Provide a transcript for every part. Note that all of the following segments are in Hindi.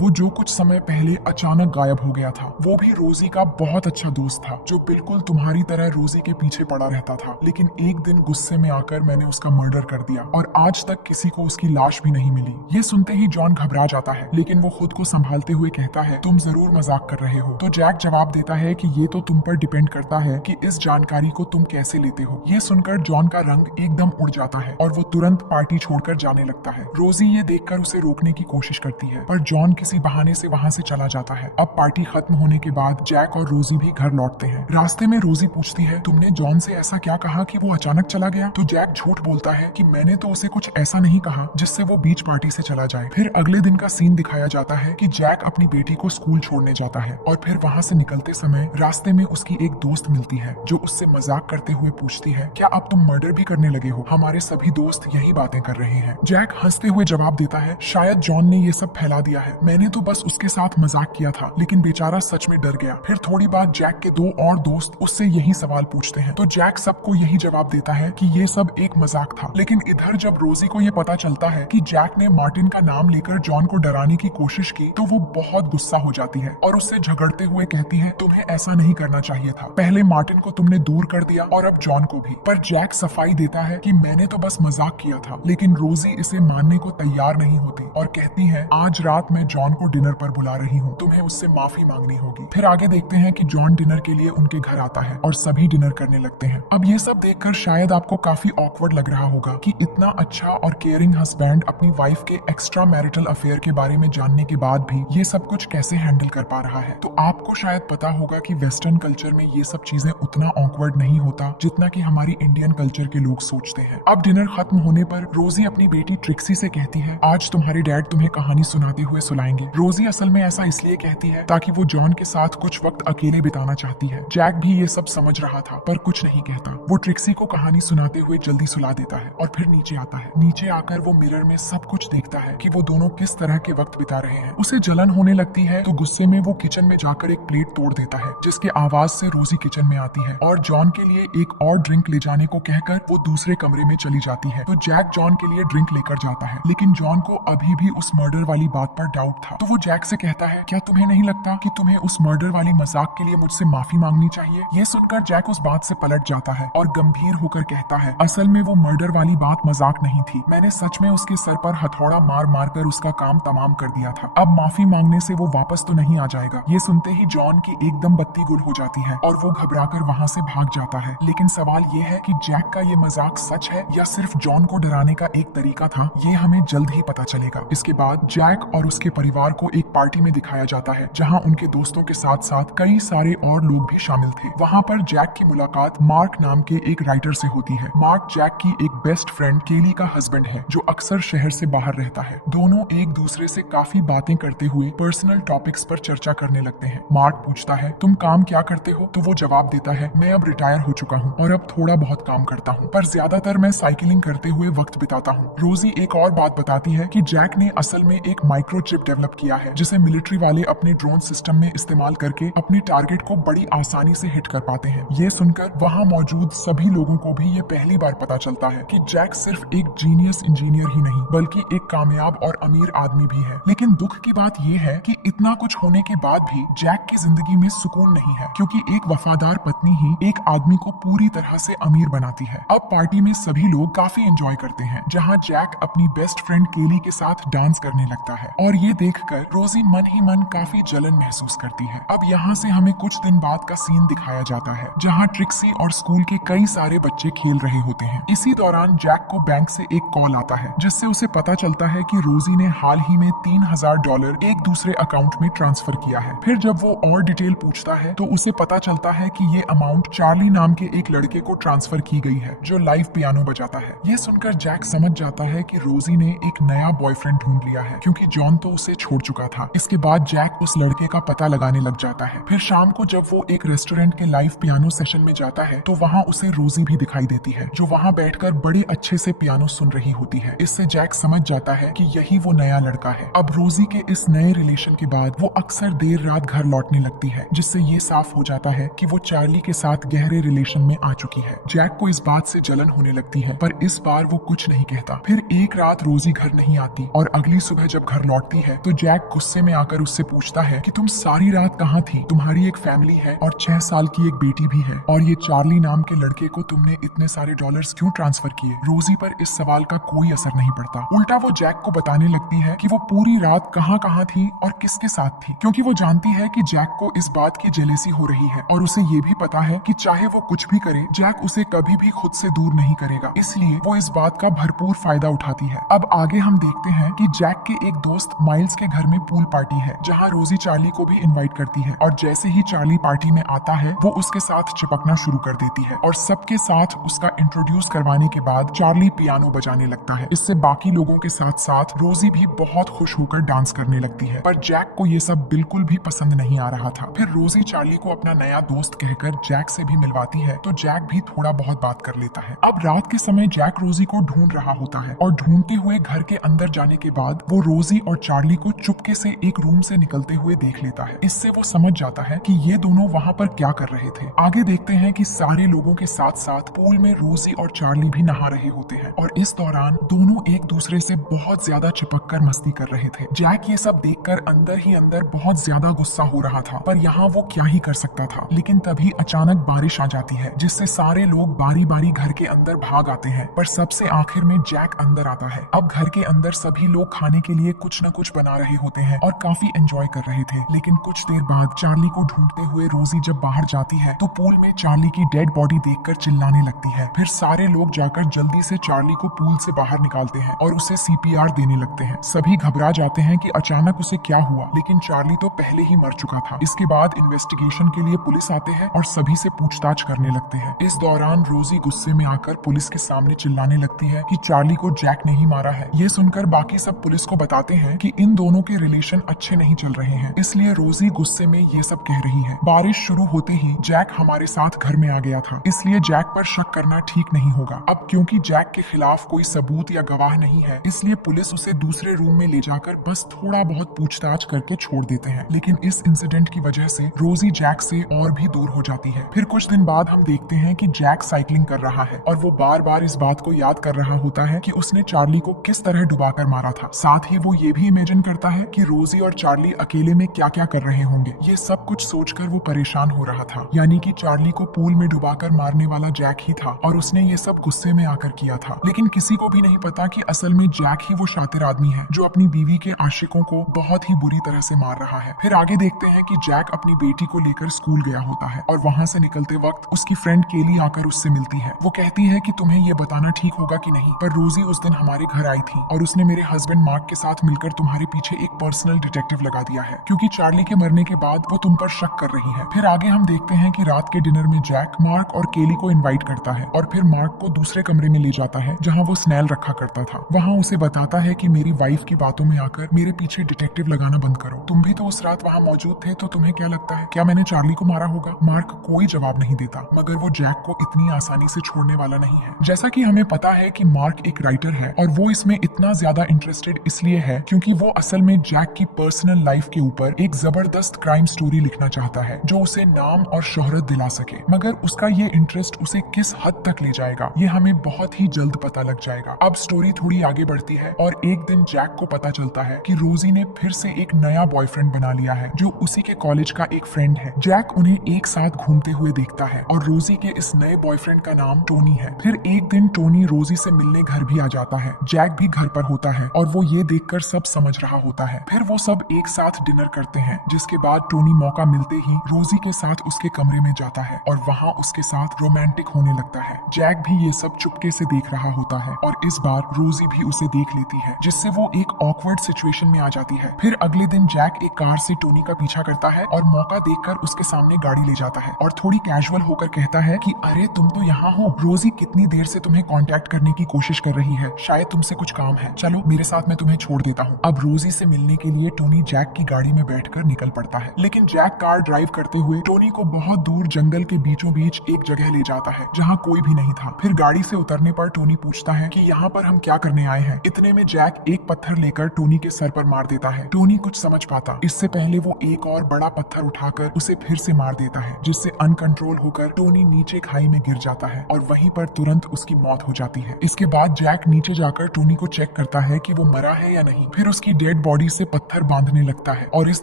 वो जो कुछ समय पहले अचानक गायब हो गया था, वो भी रोजी का बहुत अच्छा दोस्त था जो बिल्कुल तुम्हारी तरह रोजी के पीछे पड़ा रहता था। लेकिन एक दिन गुस्से में आकर मैंने उसका मर्डर कर दिया और आज तक किसी को उसकी लाश भी नहीं मिली। ये सुनते ही जॉन घबरा जाता है, लेकिन वो खुद को संभालते हुए कहता है, तुम जरूर मजाक कर रहे हो। तो जैक जवाब देता है कि ये तो तुम पर डिपेंड करता है कि इस जानकारी को तुम कैसे लेते हो। ये सुनकर जॉन का रंग एकदम उड़ जाता है और वो तुरंत पार्टी छोड़कर जाने लगता है। रोजी ये देखकर उसे रोकने की कोशिश करती है, पर जॉन किसी बहाने से वहां से चला जाता है। अब पार्टी खत्म होने के बाद जैक और रोजी भी घर लौटते हैं। रास्ते में रोजी पूछती है, तुमने जॉन से ऐसा क्या कहा कि वो अचानक चला गया? तो जैक झूठ बोलता है कि मैंने तो उसे कुछ ऐसा नहीं कहा जिससे वो बीच पार्टी से चला जाए। फिर अगले दिन का सीन दिखाया जाता है कि जैक अपनी बेटी को स्कूल छोड़ने जाता है और फिर वहां से निकलते समय रास्ते में उसकी एक दोस्त मिलती है जो उससे मजाक करते हुए पूछती है, क्या अब तुम मर्डर भी करने लगे हो? हमारे सभी दोस्त यही बातें कर रहे हैं। जैक हंसते हुए जवाब देता है, शायद जॉन ने ये सब फैला दिया है, मैंने तो बस उसके साथ मजाक किया था। लेकिन बेचारा सच में डर गया। फिर थोड़ी बाद जैक के दो और दोस्त उससे यही सवाल पूछते हैं, तो जैक सबको यही जवाब देता है कि ये सब एक मजाक था। लेकिन इधर जब रोजी को ये पता चलता है कि जैक ने मार्टिन का नाम लेकर जॉन को डराने की कोशिश की, तो वो बहुत गुस्सा हो जाती है और उससे झगड़ते हुए कहती है, तुम्हें ऐसा नहीं करना चाहिए था। पहले मार्टिन को तुमने दूर कर दिया और अब जॉन को भी। पर जैक सफाई देता है कि मैंने तो बस मजाक किया था। लेकिन रोजी इसे मानने को तैयार नहीं होती और कहती है, आज रात मैं जॉन को डिनर पर बुला रही हूँ, तुम्हें उससे माफी मांगनी होगी। फिर आगे देखते हैं कि जॉन डिनर के लिए उनके घर आता है और सभी डिनर करने लगते हैं। अब ये सब देखकर शायद आपको काफी ऑकवर्ड लग रहा होगा कि इतना अच्छा और केयरिंग हस्बैंड अपनी वाइफ के एक्स्ट्रा मैरिटल अफेयर के बारे में जानने के बाद भी ये सब कुछ कैसे हैंडल कर पा रहा है। तो आपको शायद पता होगा कि वेस्टर्न कल्चर में ये सब चीजें उतना ऑकवर्ड नहीं होता जितना कि हमारी इंडियन कल्चर के लोग सोचते हैं। अब डिनर खत्म होने पर रोजी अपनी बेटी ट्रिक्सी से कहती है, आज तुम्हारे डैड तुम्हें कहानी सुनाते हुए सुनाएंगे। रोजी असल में ऐसा इसलिए कहती है ताकि वो जॉन के साथ कुछ वक्त अकेले बिताना चाहती है। जैक भी ये सब समझ रहा था पर कुछ नहीं कहता। वो ट्रिक्सी को कहानी सुनाते हुए जल्दी सुला देता है और फिर नीचे आता है। नीचे आकर वो मिरर में सब कुछ देखता है कि वो दोनों किस तरह के वक्त बिता रहे हैं। उसे जलन होने लगती है तो गुस्से में वो किचन में जाकर एक प्लेट तोड़ देता है, जिसके आवाज से रोजी किचन में आती है और जॉन के लिए एक और ड्रिंक ले जाने को कहकर वो दूसरे कमरे में चली जाती है। तो जैक जॉन के लिए ड्रिंक लेकर जाता है, लेकिन जॉन को अभी भी उस मर्डर वाली बात पर डाउट था। तो वो जैक से कहता है, क्या तुम्हें नहीं लगता कि तुम्हें उस मर्डर वाली मजाक के लिए मुझसे माफी मांगनी चाहिए? ये सुनकर जैक उस बात से पलट जाता है और गंभीर होकर कहता है, असल में वो मर्डर वाली बात मजाक नहीं थी, मैंने सच में उसके सर पर हथौड़ा मार मार कर उसका काम तमाम कर दिया था। अब माफी मांगने से वो वापस तो नहीं आ जाएगा। ये सुनते ही जॉन की एकदम बत्ती गुल हो जाती है और वो घबराकर वहां से भाग जाता है। लेकिन सवाल ये है कि जैक का ये मजाक सच है या सिर्फ जॉन को डराने का एक तरीका था, ये हमें जल्द ही पता चलेगा। इसके बाद जैक और उसके परिवार को एक पार्टी में दिखाया जाता है जहां उनके दोस्तों के साथ साथ कई सारे और लोग भी शामिल थे। वहां पर जैक की मुलाकात मार्क नाम के एक राइटर से होती है। मार्क जैक की एक बेस्ट फ्रेंड केली का हस्बैंड है जो अक्सर शहर से बाहर रहता है। दोनों एक दूसरे से काफी बातें करते हुए पर्सनल टॉपिक्स पर चर्चा करने लगते हैं। मार्क पूछता है, तुम काम क्या करते हो? तो वो जवाब देता है, मैं अब रिटायर हो चुका हूँ और अब थोड़ा बहुत काम करता हूँ, पर ज्यादातर मैं साइकिलिंग करते हुए वक्त बिताता हूँ। रोजी एक और बात बताती है कि जैक ने असल में एक माइक्रोचिप डेवलप किया है जिसे मिलिट्री वाले अपने ड्रोन सिस्टम में इस्तेमाल करके अपने टारगेट को बड़ी आसानी से हिट कर पाते हैं। ये सुनकर वहाँ मौजूद सभी लोगों को भी ये पहली बार पता चलता है कि जैक सिर्फ एक जीनियस इंजीनियर ही नहीं बल्कि एक कामयाब और अमीर आदमी भी है। लेकिन दुख की बात यह है कि इतना कुछ होने के बाद भी जैक की जिंदगी में सुकून नहीं है, क्योंकि एक वफादार पत्नी ही एक आदमी को पूरी तरह से अमीर बनाती है। अब पार्टी में सभी लोग काफी एंजॉय करते हैं, जहाँ जैक अपनी बेस्ट फ्रेंड केली के साथ डांस करने लगता है और ये देखकर रोजी मन ही मन काफी जलन महसूस करती है। अब यहाँ से हमें कुछ दिन बाद का सीन दिखाया जाता है जहाँ ट्रिक्सी और स्कूल के कई सारे बच्चे खेल रहे होते हैं। इसी दौरान जैक को बैंक से एक कॉल आता है जिससे उसे पता चलता है कि रोजी ने हाल ही में $3000 एक दूसरे अकाउंट में ट्रांसफर किया है। फिर जब वो और डिटेल पूछता है तो उसे पता चलता है कि ये अमाउंट चार्ली नाम के एक लड़के को ट्रांसफर की गई है जो लाइव पियानो बजाता है। ये सुनकर जैक समझ जाता है कि रोजी ने एक नया बॉयफ्रेंड ढूंढ लिया है, क्योंकि जॉन तो उसे छोड़ चुका था। इसके बाद जैक उस लड़के का पता लगाने लग जाता है। फिर शाम को जब वो एक रेस्टोरेंट के लाइव पियानो सेशन में जाता है तो वहाँ उसे रोजी भी दिखाई देती है जो वहाँ बैठकर बड़े अच्छे से पियानो सुन रही होती है। इससे जैक समझ जाता है कि यही वो नया लड़का है। अब रोजी के इस नए रिलेशन के बाद वो अक्सर देर रात घर लौटने लगती है, जिससे ये साफ हो जाता है कि वो चार्ली के साथ गहरे रिलेशन में आ चुकी है। जैक को इस बात से जलन होने लगती है, पर इस बार वो कुछ नहीं कहता। फिर एक रात रोजी घर नहीं आती और अगली सुबह जब घर लौटती है तो जैक गुस्से में आकर उससे पूछता है कि तुम सारी रात कहाँ थी? तुम्हारी एक फैमिली है और 6 साल की एक बेटी भी है, और ये चार्ली नाम के लड़के को तुमने इतने सारे डॉलर्स क्यों ट्रांसफर किए? रोजी पर इस सवाल का कोई असर नहीं पड़ता। उल्टा वो जैक को बताने लगती है कि वो पूरी रात कहाँ कहाँ थी और किसके साथ थी, क्योंकि वो जानती है कि जैक को इस बात की जेलेसी हो रही है और उसे ये भी पता है कि चाहे वो कुछ भी करे, जैक उसे कभी भी खुद से दूर नहीं करेगा, इसलिए वो इस बात का भरपूर फायदा उठाती है। अब आगे हम देखते हैं कि जैक के एक दोस्त माइल्स के घर में पूल पार्टी है, जहाँ रोजी चार्ली को भी इनवाइट करती है, और जैसे ही चार्ली पार्टी में आता है वो उसके साथ चिपकना शुरू कर देती है और सबके साथ उसका इंट्रोड्यूस करवाने के बाद चार्ली पियानो बजाने लगता है। इससे बाकी लोगों के साथ साथ रोजी भी बहुत खुश होकर डांस करने लगती है, पर जैक को ये सब बिल्कुल भी पसंद नहीं आ रहा था। फिर रोजी चार्ली को अपना नया दोस्त कहकर जैक से भी मिलवाती है, तो जैक भी थोड़ा बहुत बात कर लेता है। अब रात के समय जैक रोजी को ढूंढ रहा होता है और ढूंढते हुए घर के अंदर जाने के बाद वो रोजी और चार्ली को चुपके से एक रूम से निकलते हुए देख लेता है। इससे वो समझ जाता है कि ये दोनों वहाँ पर क्या कर रहे थे। आगे देखते हैं कि सारे लोगों के साथ साथ पूल में रोजी और चार्ली भी नहा रहे होते हैं, और इस दौरान दोनों एक दूसरे से बहुत ज्यादा चिपक कर मस्ती कर रहे थे। जैक ये सब देखकर अंदर ही अंदर बहुत ज्यादा गुस्सा हो रहा था, पर यहाँ वो क्या ही कर सकता था। लेकिन तभी अचानक बारिश आ जाती है, जिससे सारे लोग बारी बारी घर के अंदर भाग आते हैं, पर सबसे आखिर में जैक अंदर आता है। अब घर के अंदर सभी लोग खाने के लिए कुछ न कुछ बना रहे होते हैं और काफी एंजॉय कर रहे थे। लेकिन कुछ देर बाद चार्ली को ढूंढते हुए रोजी जब बाहर जाती है तो पूल में चार्ली की डेड बॉडी देखकर चिल्लाने लगती है। फिर सारे लोग जाकर जल्दी से चार्ली को पूल से बाहर निकालते हैं और उसे सीपीआर देने लगते हैं। सभी घबरा जाते हैं कि अचानक उसे क्या हुआ, लेकिन चार्ली तो पहले ही मर चुका था। इसके बाद इन्वेस्टिगेशन के लिए पुलिस आते हैं और सभी से पूछताछ करने लगते हैं। इस दौरान रोजी गुस्से में आकर पुलिस के सामने चिल्लाने लगती है कि चार्ली को जैक नहीं मारा है। ये सुनकर बाकी सब पुलिस को बताते हैं कि इन दोनों के रिलेशन अच्छे नहीं चल रहे हैं, इसलिए रोजी गुस्से में ये सब कह रही है। बारिश शुरू होते ही जैक हमारे साथ घर में आ गया था, इसलिए जैक पर शक करना ठीक नहीं होगा। अब क्योंकि जैक के खिलाफ कोई सबूत या गवाह नहीं है, इसलिए पुलिस उसे दूसरे रूम में ले जाकर बस थोड़ा बहुत पूछताछ करके छोड़ देते हैं। लेकिन इस इंसिडेंट की वजह से रोजी जैक से और भी दूर हो जाती है। फिर कुछ दिन बाद हम देखते हैं कि जैक साइकिलिंग कर रहा है और वो बार बार इस बात को याद कर रहा होता है कि उसने चार्ली को किस तरह डुबाकर मारा था। साथ ही वो ये भी इमेजिन करता है कि रोजी और चार्ली अकेले में क्या क्या कर रहे होंगे। ये सब कुछ सोचकर वो परेशान हो रहा था, यानी कि चार्ली को पूल में डुबाकर मारने वाला जैक ही था और उसने ये सब गुस्से में आकर किया था। लेकिन किसी को भी नहीं पता कि असल में जैक ही वो शातिर आदमी है जो अपनी बीवी के आशिकों को बहुत ही बुरी तरह से मार रहा है। फिर आगे देखते हैं कि जैक अपनी बेटी को लेकर स्कूल गया होता है और वहाँ से निकलते वक्त उसकी फ्रेंड केली आकर उससे मिलती है। वो कहती है कि तुम्हें ये बताना ठीक होगा कि नहीं, पर रोजी उस दिन हमारे घर आई थी और उसने मेरे हस्बैंड मार्क के साथ मिलकर तुम्हारे पीछे एक पर्सनल डिटेक्टिव लगा दिया है, क्योंकि चार्ली के मरने के बाद वो तुम पर शक कर रही है। फिर आगे हम देखते हैं कि रात के डिनर में जैक मार्क और केली को इनवाइट करता है और फिर मार्क को दूसरे कमरे में ले जाता है जहाँ वो स्नेल रखा करता था। वहाँ उसे बताता है कि मेरी वाइफ की बातों में आकर मेरे पीछे डिटेक्टिव लगाना बंद करो। तुम भी तो उस रात वहाँ मौजूद थे, तो तुम्हें क्या लगता है, क्या मैंने चार्ली को मारा होगा? मार्क कोई जवाब नहीं देता, मगर वो जैक को इतनी आसानी से छोड़ने वाला नहीं है। जैसा कि हमें पता है कि मार्क एक राइटर है और वो इसमें इतना ज्यादा इंटरेस्टेड इसलिए है क्योंकि वो असल में जैक की पर्सनल लाइफ के ऊपर एक जबरदस्त क्राइम स्टोरी लिखना चाहता है जो उसे नाम और शोहरत दिला सके। मगर उसका ये इंटरेस्ट उसे किस हद तक ले जाएगा ये हमें बहुत ही जल्द पता लग जाएगा। अब स्टोरी थोड़ी आगे बढ़ती है और एक दिन जैक को पता चलता है कि रोजी ने फिर से एक नया बॉयफ्रेंड बना लिया है जो उसी के कॉलेज का एक फ्रेंड है। जैक उन्हें एक साथ घूमते हुए देखता है और रोजी के इस नए बॉयफ्रेंड का नाम टोनी है। फिर एक दिन टोनी रोजी से मिलने घर भी आ जाता है। जैक भी घर पर होता है और वो ये देखकर सब समझ रहा होता है। फिर वो सब एक साथ डिनर करते हैं, जिसके बाद टोनी मौका मिलते ही रोजी के साथ उसके कमरे में जाता है और वहाँ उसके साथ रोमांटिक होने लगता है। जैक भी ये सब चुपके से देख रहा होता है और इस बार रोजी भी उसे देख लेती है, जिससे वो एक ऑकवर्ड सिचुएशन में आ जाती है। फिर अगले दिन जैक एक कार से टोनी का पीछा करता है और मौका देखकर उसके सामने गाड़ी ले जाता है और थोड़ी कैजुअल होकर कहता है कि अरे तुम तो यहाँ हो, रोजी कितनी देर से तुम्हें कांटेक्ट करने की कोशिश कर रही है, शायद तुमसे कुछ काम है, चलो मेरे साथ मैं तुम्हें छोड़ देता हूँ। अब रोजी से मिलने के लिए टोनी जैक की गाड़ी में बैठकर निकल पड़ता है, लेकिन जैक कार ड्राइव करते हुए टोनी को बहुत दूर जंगल के बीचों बीच एक जगह ले जाता है जहाँ कोई भी नहीं था। फिर गाड़ी से उतरने पर टोनी पूछता है कि यहाँ पर हम क्या करने आए हैं। इतने में जैक एक पत्थर लेकर टोनी के सर पर मार देता है। टोनी कुछ समझ पाता इससे पहले वो एक और बड़ा पत्थर उठाकर उसे फिर से मार देता है, जिससे अनकंट्रोल होकर टोनी नीचे खाई में गिर जाता है और वहीं पर तुरंत उसकी मौत हो जाती है। इसके बाद जैक नीचे जाकर टोनी को चेक करता है कि वो मरा है या नहीं। फिर उसकी डेड डेड बॉडी से पत्थर बांधने लगता है और इस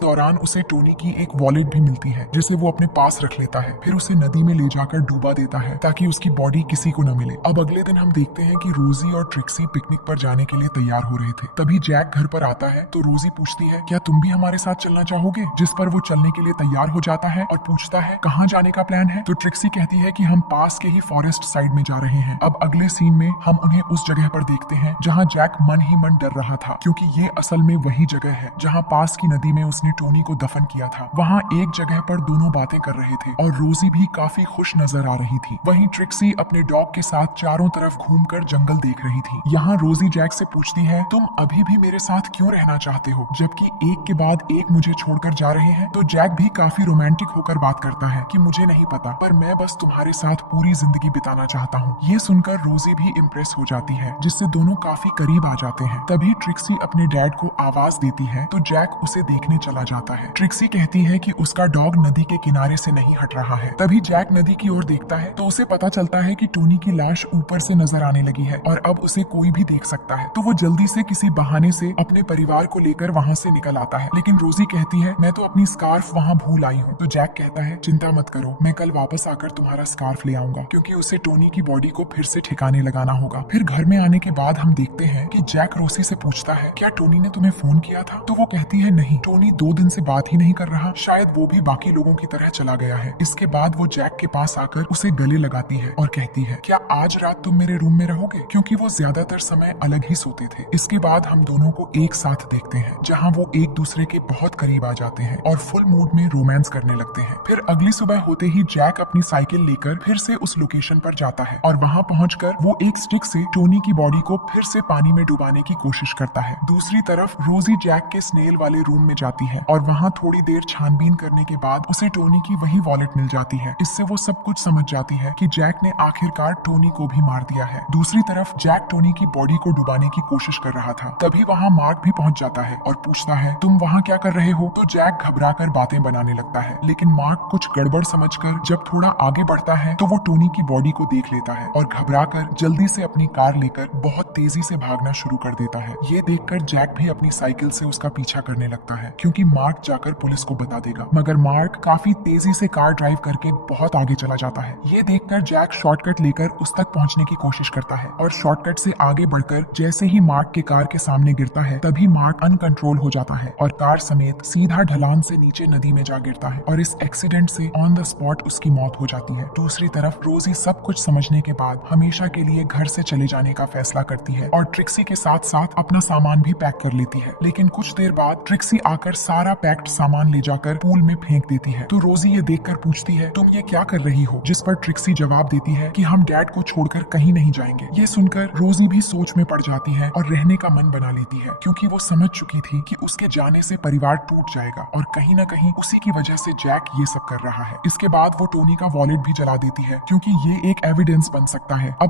दौरान उसे टोनी की एक वॉलेट भी मिलती है जिसे वो अपने पास रख लेता है। फिर उसे नदी में ले जाकर डूबा देता है ताकि उसकी बॉडी किसी को न मिले। अब अगले दिन हम देखते हैं कि रोजी और ट्रिक्सी पिकनिक पर जाने के लिए तैयार हो रहे थे। तभी जैक घर पर आता है तो रोजी पूछती है, क्या तुम भी हमारे साथ चलना चाहोगे? जिस पर वो चलने के लिए तैयार हो जाता है और पूछता है कहाँ जाने का प्लान है? तो ट्रिक्सी कहती है कि हम पास के ही फॉरेस्ट साइड में जा रहे हैं। अब अगले सीन में हम उन्हें उस जगह पर देखते हैं जहाँ जैक मन ही मन डर रहा था, क्योंकि ये असल में वही जगह है जहाँ पास की नदी में उसने टोनी को दफन किया था। वहाँ एक जगह पर दोनों बातें कर रहे थे और रोजी भी काफी खुश नजर आ रही थी। वहीं ट्रिक्सी अपने डॉग के साथ चारों तरफ घूमकर जंगल देख रही थी। यहाँ रोजी जैक से पूछती है, तुम अभी भी मेरे साथ क्यों रहना चाहते हो जबकि एक के बाद एक मुझे छोड़कर जा रहे हैं? तो जैक भी काफी रोमांटिक होकर बात करता है कि मुझे नहीं पता, पर मैं बस तुम्हारे साथ पूरी जिंदगी बिताना चाहता हूँ। ये सुनकर रोजी भी इम्प्रेस हो जाती है, जिससे दोनों काफी करीब आ जाते हैं। तभी ट्रिक्सी अपने डैड को आवाज देती है तो जैक उसे देखने चला जाता है। ट्रिक्सी कहती है कि उसका डॉग नदी के किनारे से नहीं हट रहा है। तभी जैक नदी की ओर देखता है तो उसे पता चलता है कि टोनी की लाश ऊपर से नजर आने लगी है और अब उसे कोई भी देख सकता है। तो वो जल्दी से किसी बहाने से अपने परिवार को लेकर वहाँ से निकल आता है, लेकिन रोजी कहती है मैं तो अपनी स्कार्फ वहाँ भूल आई हूँ। तो जैक कहता है चिंता मत करो, मैं कल वापस आकर तुम्हारा स्कार्फ ले आऊंगा, क्योंकि उसे टोनी की बॉडी को फिर से ठिकाने लगाना होगा। फिर घर में आने के बाद हम देखते हैं कि जैक रोजी से पूछता है, क्या टोनी ने तुम्हें फोन किया था? तो वो कहती है नहीं, टोनी 2 दिन से बात ही नहीं कर रहा, शायद वो भी बाकी लोगों की तरह चला गया है। इसके बाद वो जैक के पास आकर उसे गले लगाती है और कहती है, क्या आज रात तुम मेरे रूम में रहोगे? क्योंकि वो ज्यादातर समय अलग ही सोते थे। इसके बाद हम दोनों को एक साथ देखते हैं जहाँ वो एक दूसरे के बहुत करीब आ जाते हैं और फुल मूड में रोमांस करने लगते हैं। फिर अगली सुबह होते ही जैक अपनी साइकिल लेकर फिर से उस लोकेशन पर जाता है और वहाँ पहुंचकर वो एक स्टिक से टोनी की बॉडी को फिर से पानी में डुबाने की कोशिश करता है। दूसरी तरफ रोजी जैक के स्नेल वाले रूम में जाती है और वहाँ थोड़ी देर छानबीन करने के बाद उसे टोनी की वही वॉलेट मिल जाती है। इससे वो सब कुछ समझ जाती है कि जैक ने आखिरकार टोनी को भी मार दिया है। दूसरी तरफ जैक टोनी की बॉडी को डुबाने की कोशिश कर रहा था। तभी वहाँ मार्क भी पहुंच जाता है और पूछता है, तुम वहाँ क्या कर रहे हो? तो जैक घबराकर बातें बनाने लगता है, लेकिन मार्क कुछ गड़बड़ समझकर जब थोड़ा आगे बढ़ता है तो वो टोनी की बॉडी को देख लेता है और घबराकर जल्दी से अपनी कार लेकर बहुत तेजी से भागना शुरू कर देता है। ये देखकर जैक भी अपनी साइकिल से उसका पीछा करने लगता है, क्योंकि मार्क जाकर पुलिस को बता देगा। मगर मार्क काफी तेजी से कार ड्राइव करके बहुत आगे चला जाता है। ये देखकर जैक शॉर्टकट लेकर उस तक पहुंचने की कोशिश करता है और शॉर्टकट से आगे बढ़कर जैसे ही मार्क के कार के सामने गिरता है तभी मार्क अनकंट्रोल हो जाता है और कार समेत सीधा ढलान से नीचे नदी में जा गिरता है और इस एक्सीडेंट से ऑन द स्पॉट उसकी मौत हो जाती है। दूसरी तरफ रोजी सब कुछ समझने के बाद हमेशा के लिए घर से चले जाने का फैसला करती है और ट्रिक्सी के साथ साथ अपना सामान भी पैक कर लेती है। लेकिन कुछ देर बाद ट्रिक्सी आकर सारा पैक्ड सामान ले जाकर पूल में फेंक देती है। तो रोजी ये देखकर पूछती है, तुम ये क्या कर रही हो? जिस पर ट्रिक्सी जवाब देती है कि हम डैड को छोड़कर कहीं नहीं जाएंगे। ये सुनकर रोजी भी सोच में पड़ जाती है और रहने का मन बना लेती है, क्योंकि वो समझ चुकी थी कि उसके जाने से परिवार टूट जाएगा और कहीं न कहीं उसी की वजह से जैक ये सब कर रहा है। इसके बाद वो टोनी का वॉलेट भी जला देती है, क्योंकि ये एक एविडेंस बन सकता है। अब